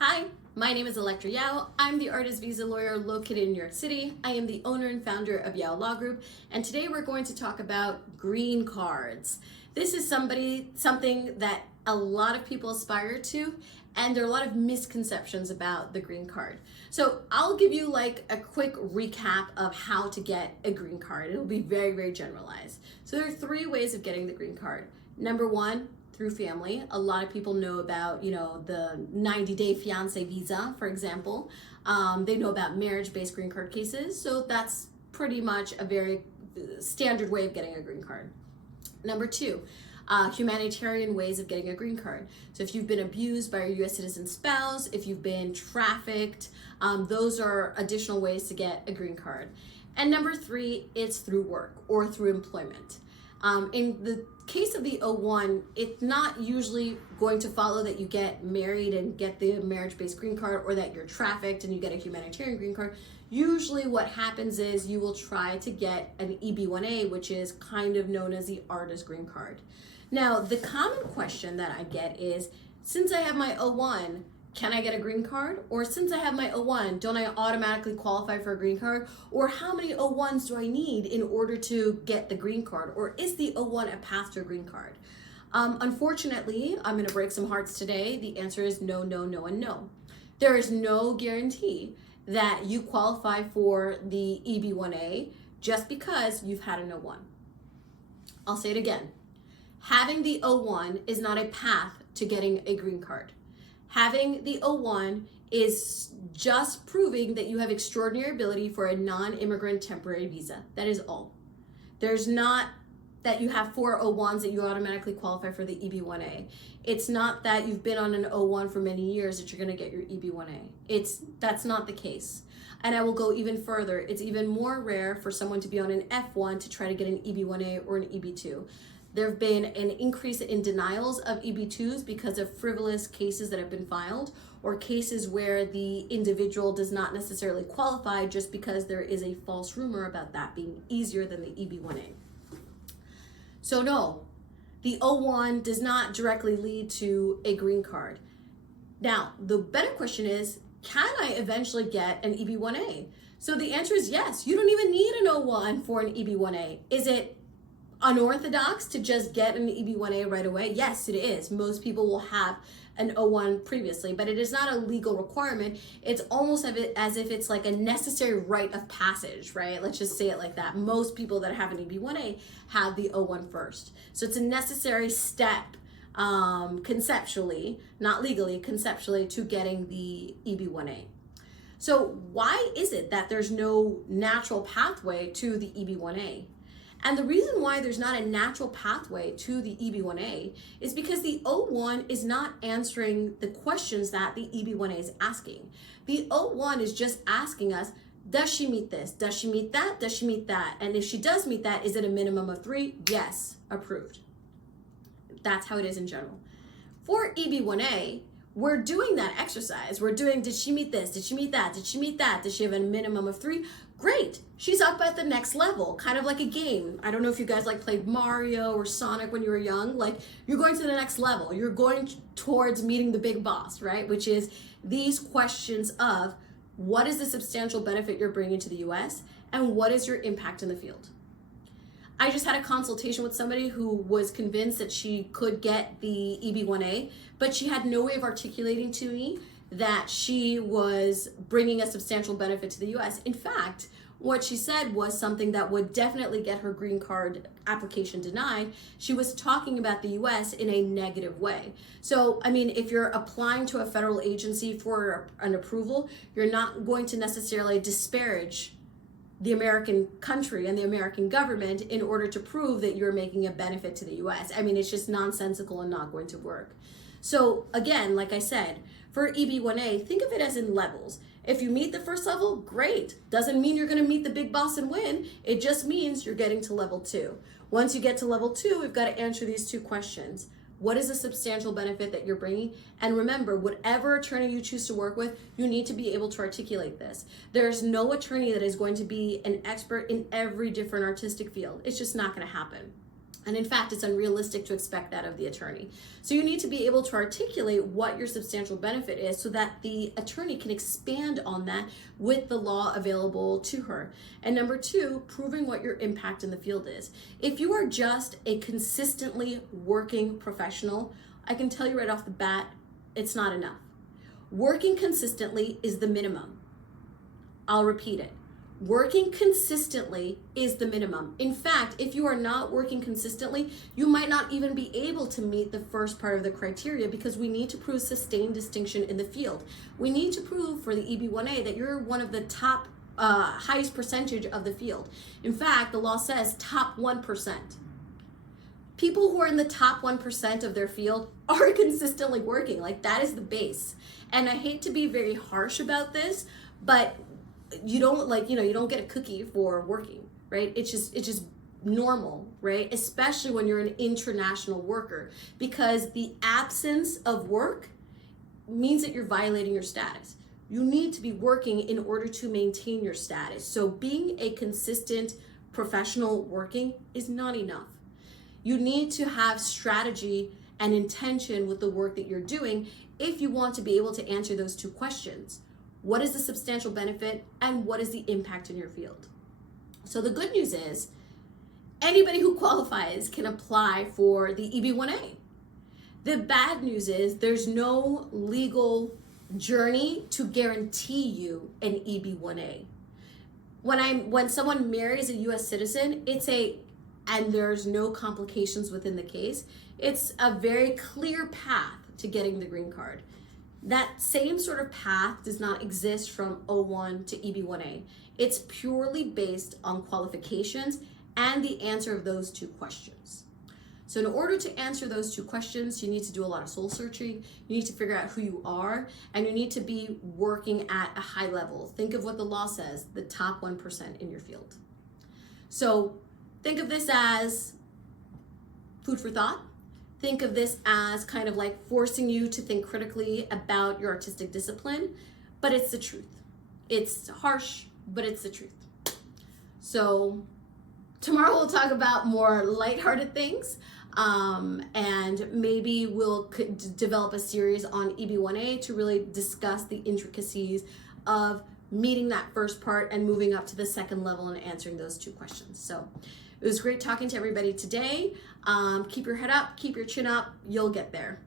Hi, my name is Elektra Yao. I'm the artist visa lawyer located in New York City. I am the owner and founder of Yao Law Group, and today we're going to talk about green cards. This is something that a lot of people aspire to, and there are a lot of misconceptions about the green card. So I'll give you like a quick recap of how to get a green card. It'll be very, very generalized. So there are three ways of getting the green card. Number one, through family. A lot of people know about, the 90-day fiance visa, for example. They know about marriage-based green card cases. So that's pretty much a very standard way of getting a green card. Number two, humanitarian ways of getting a green card. So if you've been abused by your US citizen spouse, if you've been trafficked, those are additional ways to get a green card. And number three, it's through work or through employment. In the case of the O-1, it's not usually going to follow that you get married and get the marriage-based green card, or that you're trafficked and you get a humanitarian green card. Usually what happens is you will try to get an EB-1A, which is kind of known as the artist green card. Now, the common question that I get is, since I have my O-1, can I get a green card? Or since I have my O-1, don't I automatically qualify for a green card? Or how many O-1s do I need in order to get the green card? Or is the O-1 a path to a green card? Unfortunately, I'm gonna break some hearts today. The answer is no, no, no, and no. There is no guarantee that you qualify for the EB-1A just because you've had an O-1. I'll say it again. Having the O-1 is not a path to getting a green card. Having the O-1 is just proving that you have extraordinary ability for a non-immigrant temporary visa. That is all. There's not that you have 4 O-1s that you automatically qualify for the EB-1A. It's not that you've been on an O-1 for many years that you're gonna get your EB-1A. That's not the case. And I will go even further. It's even more rare for someone to be on an F1 to try to get an EB-1A or an EB-2. There have been an increase in denials of EB-2s because of frivolous cases that have been filed, or cases where the individual does not necessarily qualify just because there is a false rumor about that being easier than the EB-1A. So no, the O-1 does not directly lead to a green card. Now, the better question is, can I eventually get an EB-1A? So the answer is yes. You don't even need an O-1 for an EB-1A. Is it unorthodox to just get an EB-1A right away? Yes, it is. Most people will have an O-1 previously, but it is not a legal requirement. It's almost as if it's like a necessary rite of passage, right? Let's just say it like that. Most people that have an EB-1A have the O-1 first. So it's a necessary step conceptually, not legally, conceptually, to getting the EB-1A. So why is it that there's no natural pathway to the EB-1A? And the reason why there's not a natural pathway to the EB-1A is because the O-1 is not answering the questions that the EB-1A is asking. The O-1 is just asking us, does she meet this? Does she meet that? Does she meet that? And if she does meet that, is it a minimum of 3? Yes, approved. That's how it is in general. For EB-1A, we're doing that exercise. We're doing, did she meet this? Did she meet that? Did she meet that? Does she have a minimum of 3? Great, she's up at the next level, kind of like a game. I don't know if you guys played Mario or Sonic when you were young. You're going to the next level. You're going towards meeting the big boss, right? Which is these questions of what is the substantial benefit you're bringing to the US and what is your impact in the field? I just had a consultation with somebody who was convinced that she could get the EB-1A, but she had no way of articulating to me that she was bringing a substantial benefit to the US. In fact, what she said was something that would definitely get her green card application denied. She was talking about the US in a negative way. So, I mean, if you're applying to a federal agency for an approval, you're not going to necessarily disparage the American country and the American government in order to prove that you're making a benefit to the US. I mean, it's just nonsensical and not going to work. So again, like I said, for EB-1A, think of it as in levels. If you meet the first level, great. Doesn't mean you're gonna meet the big boss and win. It just means you're getting to level 2. Once you get to level 2, we've got to answer these 2 questions. What is the substantial benefit that you're bringing? And remember, whatever attorney you choose to work with, you need to be able to articulate this. There's no attorney that is going to be an expert in every different artistic field. It's just not gonna happen. And in fact, it's unrealistic to expect that of the attorney. So you need to be able to articulate what your substantial benefit is so that the attorney can expand on that with the law available to her. And number two, proving what your impact in the field is. If you are just a consistently working professional, I can tell you right off the bat, it's not enough. Working consistently is the minimum. I'll repeat it. Working consistently is the minimum. In fact, if you are not working consistently, you might not even be able to meet the first part of the criteria because we need to prove sustained distinction in the field. We need to prove for the EB1A that you're one of the top, highest percentage of the field. In fact, the law says top 1%. People who are in the top 1% of their field are consistently working. Like, that is the base. And I hate to be very harsh about this, but you don't you don't get a cookie for working, right? It's just normal, right? Especially when you're an international worker, because the absence of work means that you're violating your status. You need to be working in order to maintain your status. So being a consistent professional working is not enough. You need to have strategy and intention with the work that you're doing if you want to be able to answer those two questions. What is the substantial benefit and what is the impact in your field? So the good news is anybody who qualifies can apply for the EB1A. The bad news is there's no legal journey to guarantee you an EB1A. When someone marries a US citizen, and there's no complications within the case, it's a very clear path to getting the green card. That same sort of path does not exist from O1 to EB1A. It's purely based on qualifications and the answer of those two questions. So in order to answer those two questions, you need to do a lot of soul searching, you need to figure out who you are, and you need to be working at a high level. Think of what the law says, the top 1% in your field. So think of this as food for thought. Think of this as kind of like forcing you to think critically about your artistic discipline, but it's the truth. It's harsh, but it's the truth. So tomorrow we'll talk about more lighthearted things, and maybe we'll develop a series on EB1A to really discuss the intricacies of meeting that first part and moving up to the second level and answering those two questions. So it was great talking to everybody today. Keep your head up, keep your chin up, you'll get there.